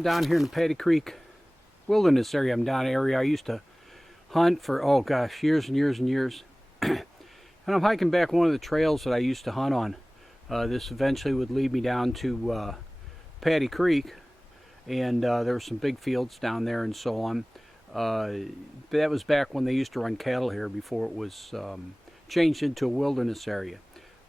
I'm down here in the Paddy Creek wilderness area. I'm down an area I used to hunt for, oh gosh, years and years and years. And I'm hiking back one of the trails that I used to hunt on. This eventually would lead me down to Paddy Creek, and there were some big fields down there and so on. But that was back when they used to run cattle here before it was changed into a wilderness area.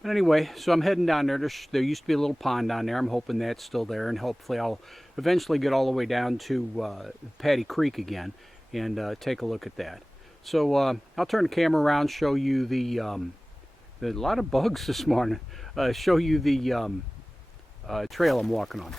But anyway, so I'm heading down there. There used to be a little pond down there. I'm hoping that's still there, and hopefully I'll eventually get all the way down to Paddy Creek again and take a look at that. So I'll turn the camera around, show you a lot of bugs this morning, show you the trail I'm walking on.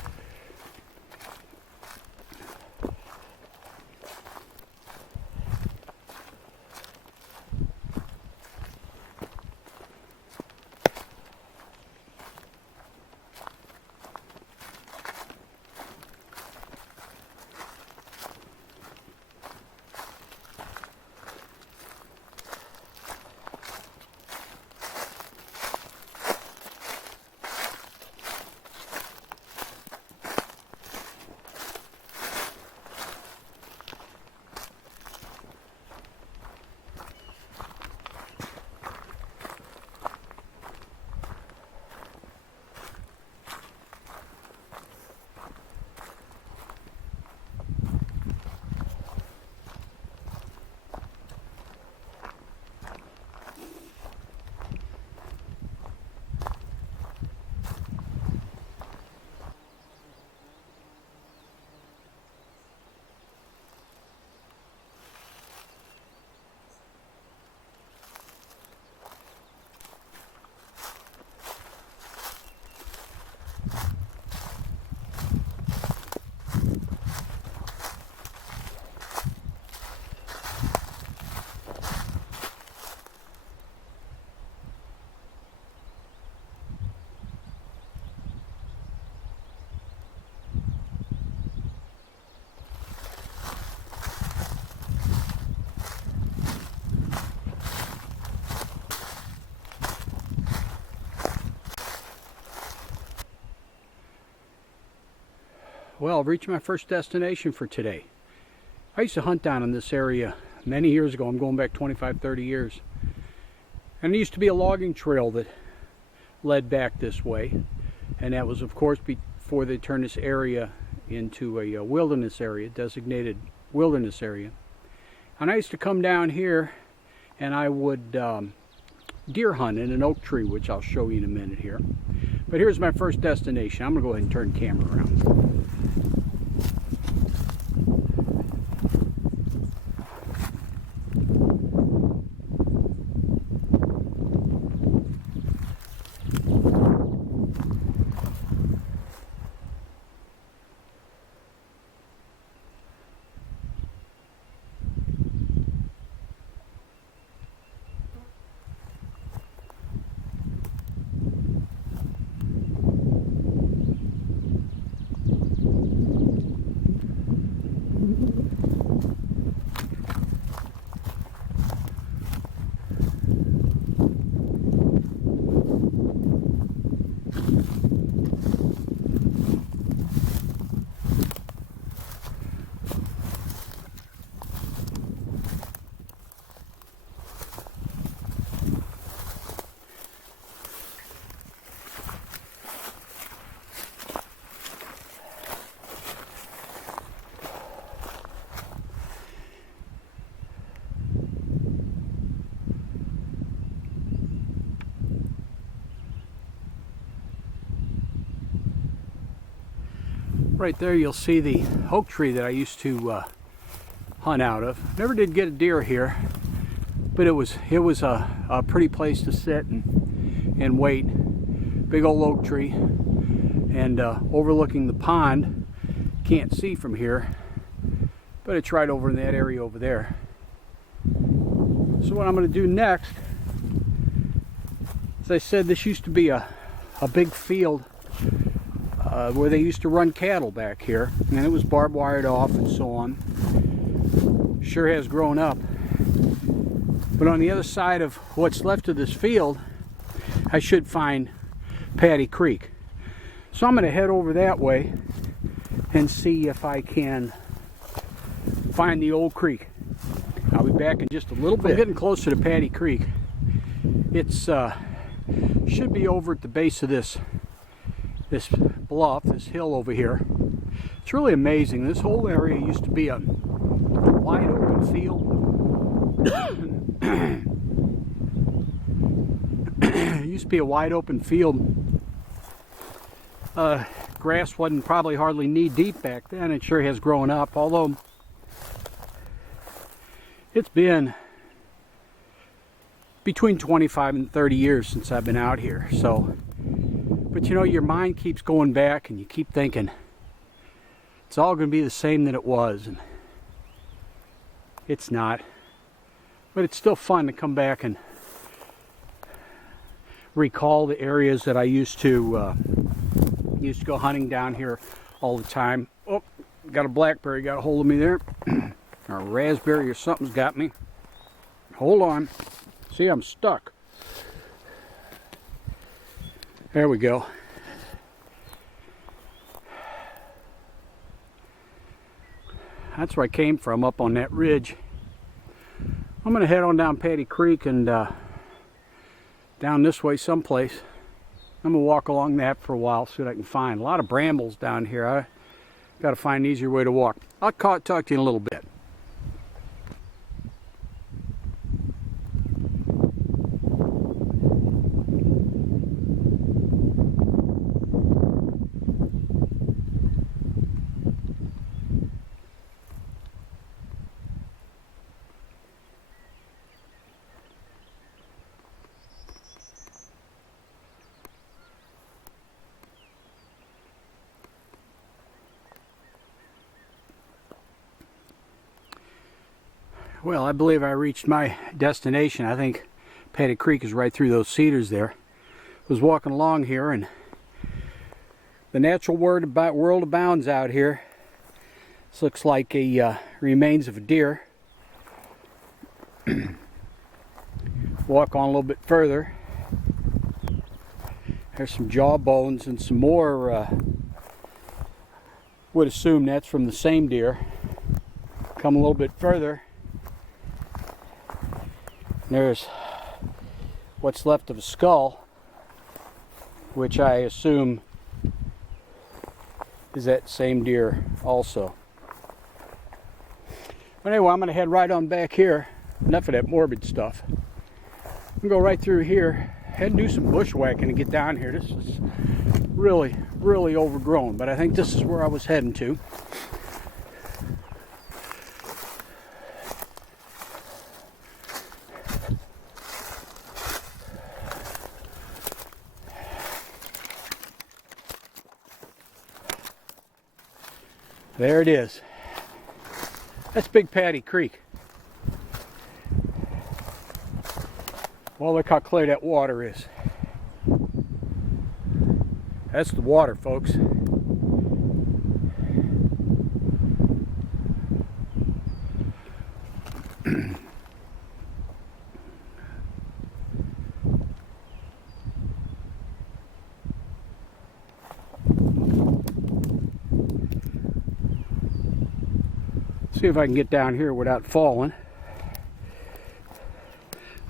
Well, I've reached my first destination for today. I used to hunt down in this area many years ago. I'm going back 25, 30 years. And there used to be a logging trail that led back this way. And that was, of course, before they turned this area into a wilderness area, designated wilderness area. And I used to come down here and I would deer hunt in an oak tree, which I'll show you in a minute here. But here's my first destination. I'm going to go ahead and turn the camera around. Right there you'll see the oak tree that I used to hunt out of. Never did get a deer here, but it was a pretty place to sit and wait. Big old oak tree, and overlooking the pond. Can't see from here, but it's right over in that area over there. So what I'm going to do next, as I said, this used to be a big field where they used to run cattle back here, and it was barbed wired off and so on. Sure has grown up. But on the other side of what's left of this field, I should find Paddy Creek. So I'm going to head over that way and see if I can find the old creek. I'll be back in just a little bit. I'm getting closer to Paddy Creek. It's should be over at the base of this bluff, this hill over here. It's really amazing. This whole area used to be a wide open field. It used to be a wide open field. Grass wasn't probably hardly knee deep back then. It sure has grown up, although it's been between 25 and 30 years since I've been out here. So, but you know, your mind keeps going back and you keep thinking it's all going to be the same that it was, and it's not. But it's still fun to come back and recall the areas that I used to go hunting down here all the time. Oh, got a blackberry got a hold of me there. Or a raspberry or something's got me. Hold on. See, I'm stuck. There we go. That's where I came from, up on that ridge. I'm going to head on down Paddy Creek and down this way someplace. I'm going to walk along that for a while, see what I can find. A lot of brambles down here. I got to find an easier way to walk. I'll talk to you in a little bit. Well, I believe I reached my destination. I think Paddy Creek is right through those cedars there. I was walking along here, and the natural world abounds out here. This looks like a remains of a deer. Walk on a little bit further. There's some jaw bones and some more. Would assume that's from the same deer. Come a little bit further. There's what's left of a skull, which I assume is that same deer also. But anyway, I'm going to head right on back here. Enough of that morbid stuff. I'm going to go right through here, head and do some bushwhacking to get down here. This is really, really overgrown, but I think this is where I was heading to. There it is. That's Big Paddy Creek. Well, look how clear that water is. That's the water, folks. See if I can get down here without falling.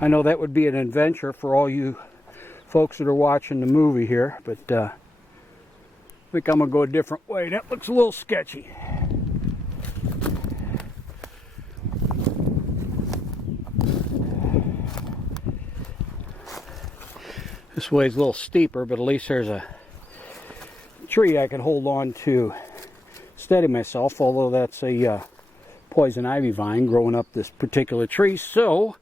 I know that would be an adventure for all you folks that are watching the movie here, but I think I'm going to go a different way. That looks a little sketchy. This way is a little steeper, but at least there's a tree I can hold on to steady myself, although that's a poison ivy vine growing up this particular tree, so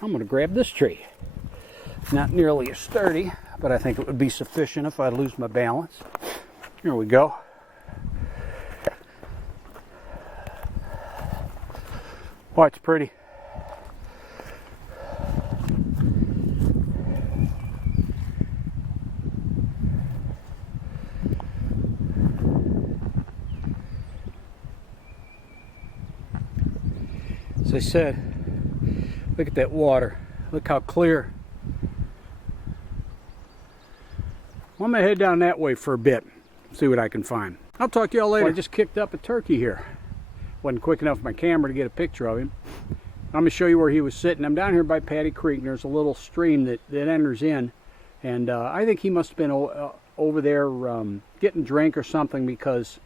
I'm going to grab this tree. Not nearly as sturdy, but I think it would be sufficient if I lose my balance. Here we go. Oh, it's pretty. As I said, look at that water. Look how clear. I'm going to head down that way for a bit, see what I can find. I'll talk to y'all later. Well, I just kicked up a turkey here. Wasn't quick enough with my camera to get a picture of him. I'm going to show you where he was sitting. I'm down here by Paddy Creek, and there's a little stream that enters in. And I think he must have been over there getting a drink or something, because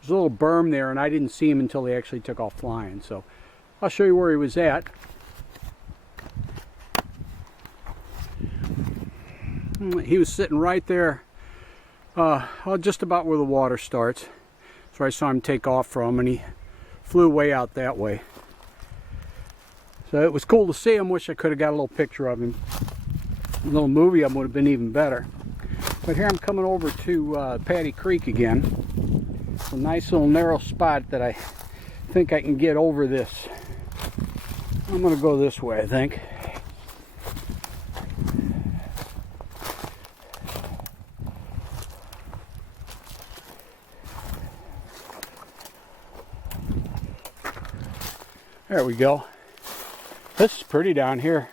there's a little berm there, and I didn't see him until he actually took off flying. So I'll show you where he was at. He was sitting right there, just about where the water starts. So I saw him take off from, and he flew way out that way. So it was cool to see him. Wish I could have got a little picture of him. A little movie of him would have been even better. But here I'm coming over to Paddy Creek again. It's a nice little narrow spot that I think I can get over this. I'm going to go this way, I think. There we go. This is pretty down here.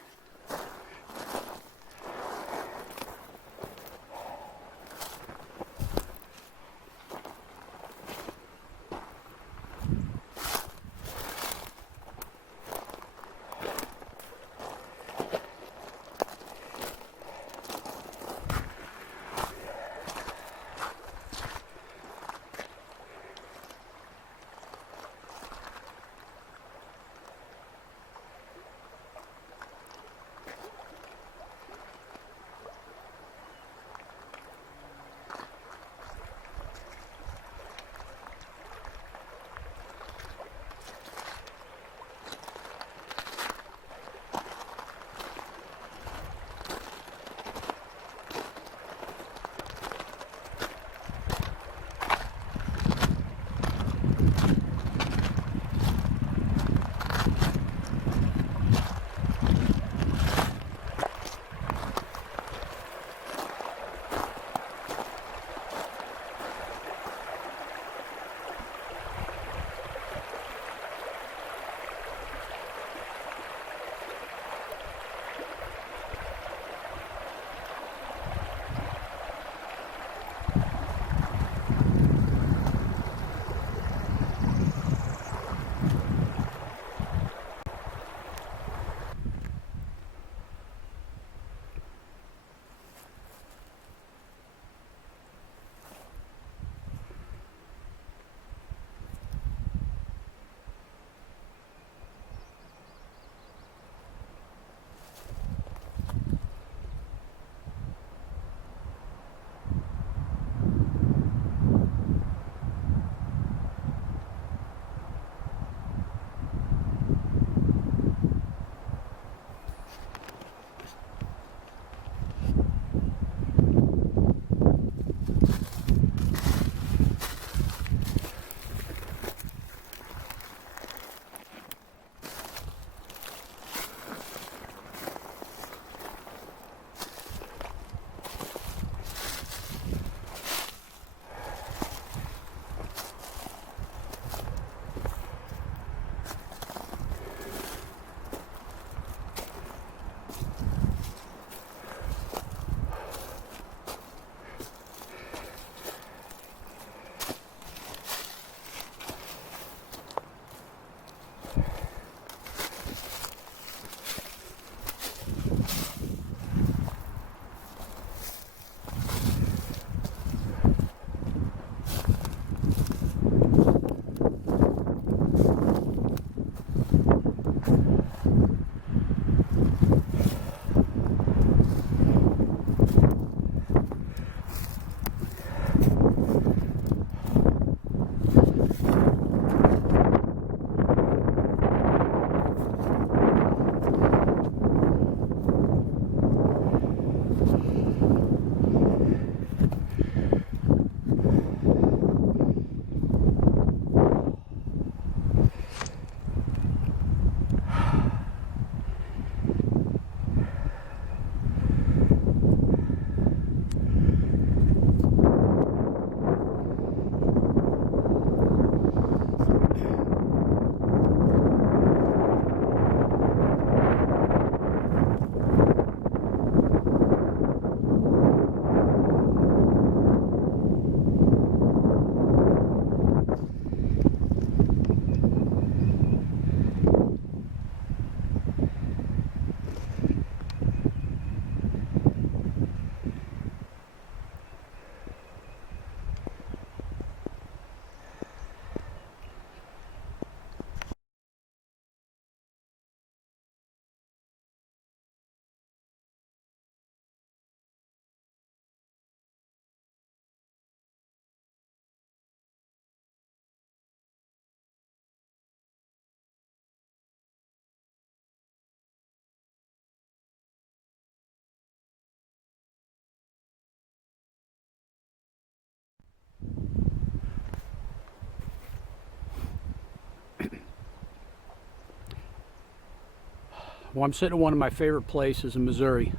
Well, I'm sitting in one of my favorite places in Missouri.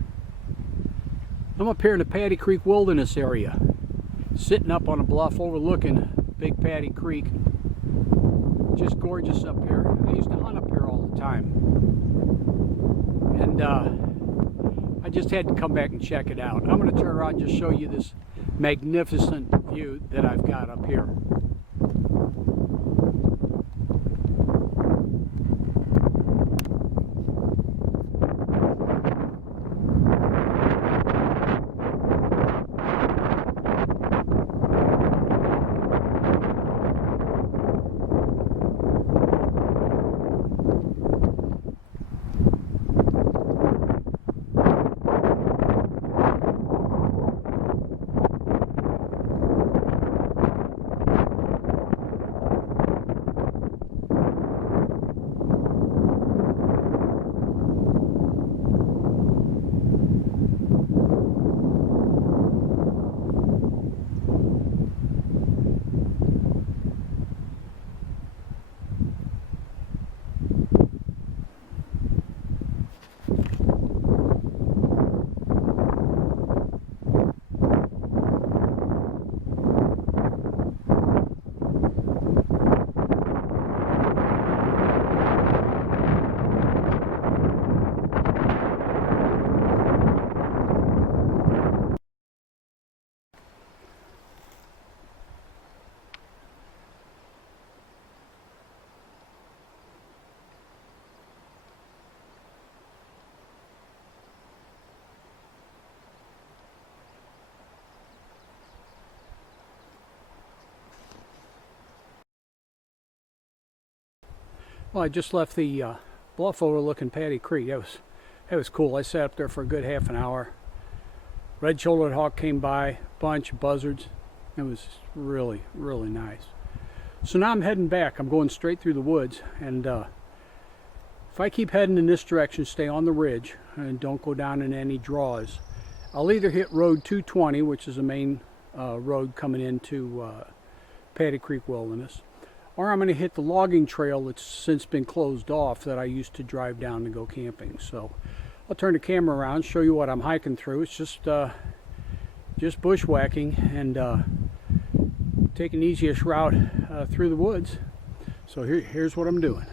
I'm up here in the Paddy Creek wilderness area, sitting up on a bluff overlooking Big Paddy Creek. Just gorgeous up here. I used to hunt up here all the time, and I just had to come back and check it out. I'm going to turn around and just show you this magnificent view that I've got up here. Well, I just left the bluff overlooking Paddy Creek. That was cool. I sat up there for a good half an hour. Red-shouldered hawk came by, bunch of buzzards. It was really, really nice. So now I'm heading back. I'm going straight through the woods, and if I keep heading in this direction, stay on the ridge and don't go down in any draws, I'll either hit Road 220, which is the main road coming into Paddy Creek Wilderness, or I'm going to hit the logging trail that's since been closed off that I used to drive down to go camping. So I'll turn the camera around, show you what I'm hiking through. It's just bushwhacking and taking the easiest route through the woods. So here's what I'm doing.